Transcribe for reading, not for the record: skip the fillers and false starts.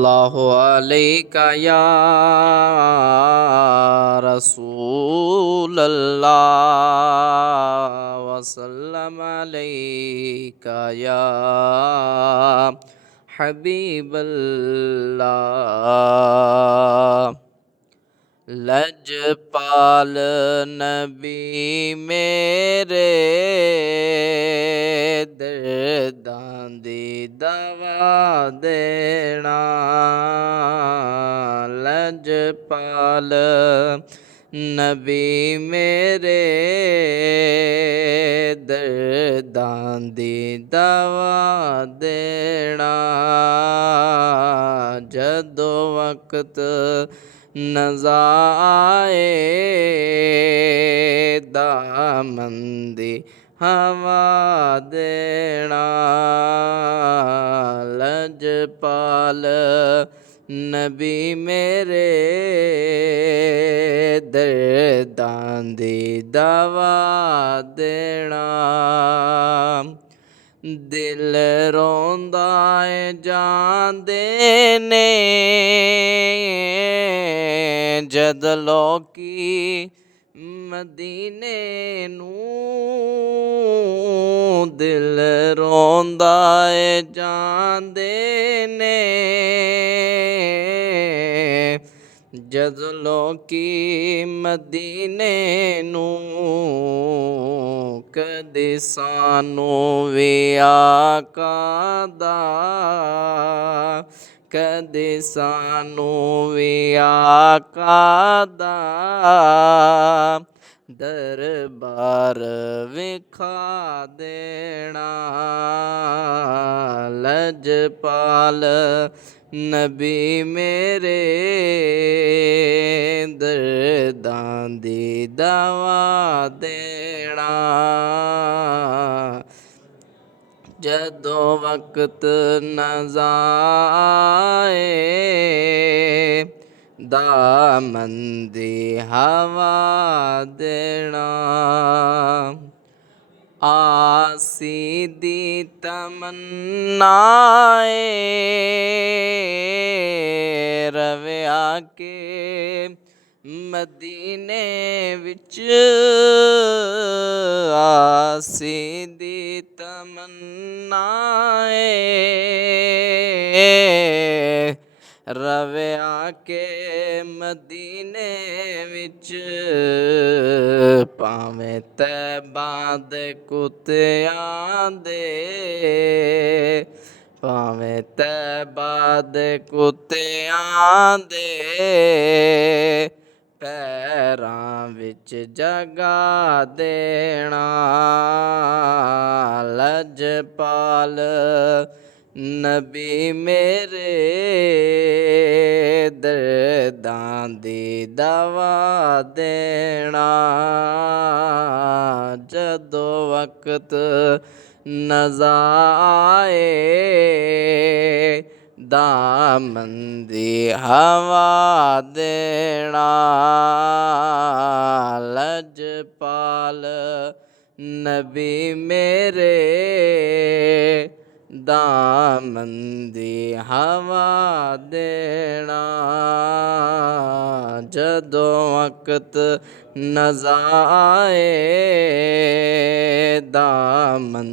सल्लल्लाहु अलैका या रसूल अल्लाह वसल्लम अलैका या हबीब अल्लाह। लजपाल नबी मेरे दर्दां दी दवा देना। लजपाल नबी मेरे दर्दां दी दवा देना। जदों वक्त नज़ा आए दामन दी हवा देना। लजपाल नबी मेरे दर्दां दी दवा देना। दिल रोंदा है जांदे ने जद लोकी मदीने नूं। दिल रोंदा है जांदे ने जद लोकी मदीने नूं। कदे सानू वी आका दा कदे सानू वी आका दा दरबार विखा देना। लजपाल नबी मेरे दर्दां दी दवा देना। जदों वक्त नज़ा आए दामन दी हवा देना। आसी दी तमन्नाए रवे आके मदीने विच। आसी दी तमन्नाए रवे आके मदीने विच। भावें तैबा दे कुत्तियां दे भावें तैबा दे कुत्तियां दे पैरां विच जगा देना। लजपाल नबी मेरे दर्दां दी दवा देना। जदों वक्त नज़ा आए दामन दी हवा देना। लजपाल नबी मेरे दामन दी हवा देना। जदों वक्त नज़ा आए दामन